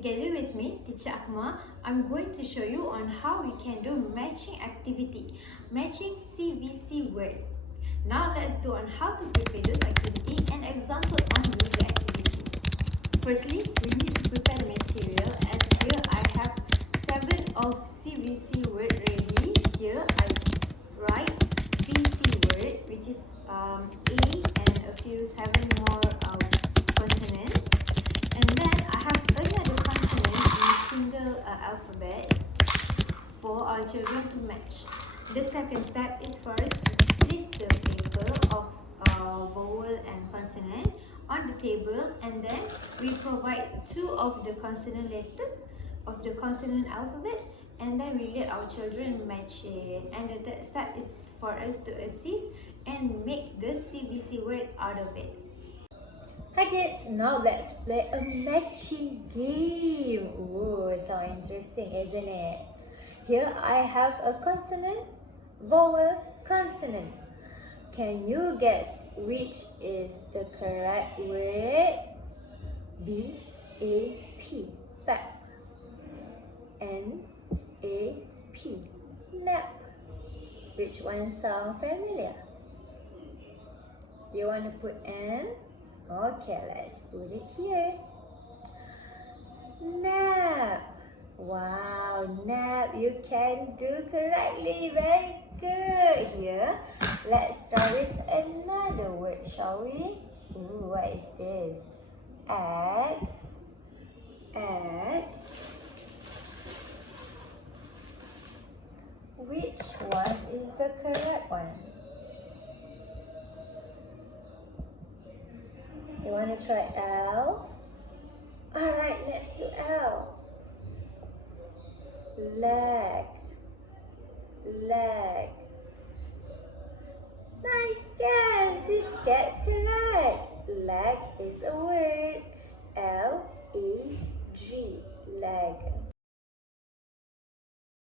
Together with me, Teacher Akma, I'm going to show you on how we can do matching activity, matching CVC word. Now let's do on how to prepare those activity and example on doing the activity. Firstly, we need to prepare the material, as here I have 7 of CVC word ready. Here I write VC word, which is A and a few 7 more consonants. And then I have another consonant in single alphabet for our children to match. The second step is for us to place the paper of vowel and consonant on the table, and then we provide 2 of the consonant letter of the consonant alphabet, and then we let our children match it. And the third step is for us to assist and make the CVC word out of it. Hi kids, now let's play a matching game. Ooh, so interesting, isn't it? Here I have a consonant, vowel, consonant. Can you guess which is the correct word? B-A-P, bap. N-A-P, nap. Which one sound familiar? You want to put N? Okay, let's put it here. Nap. Wow, nap. You can do correctly. Very good. Here, let's start with another word, shall we? Ooh, what is this? Egg. Egg. Which one is the correct one? You want to try L? Alright, let's do L. Leg. Leg. Nice guess! You get correct. Leg is a word. L-E-G. Leg.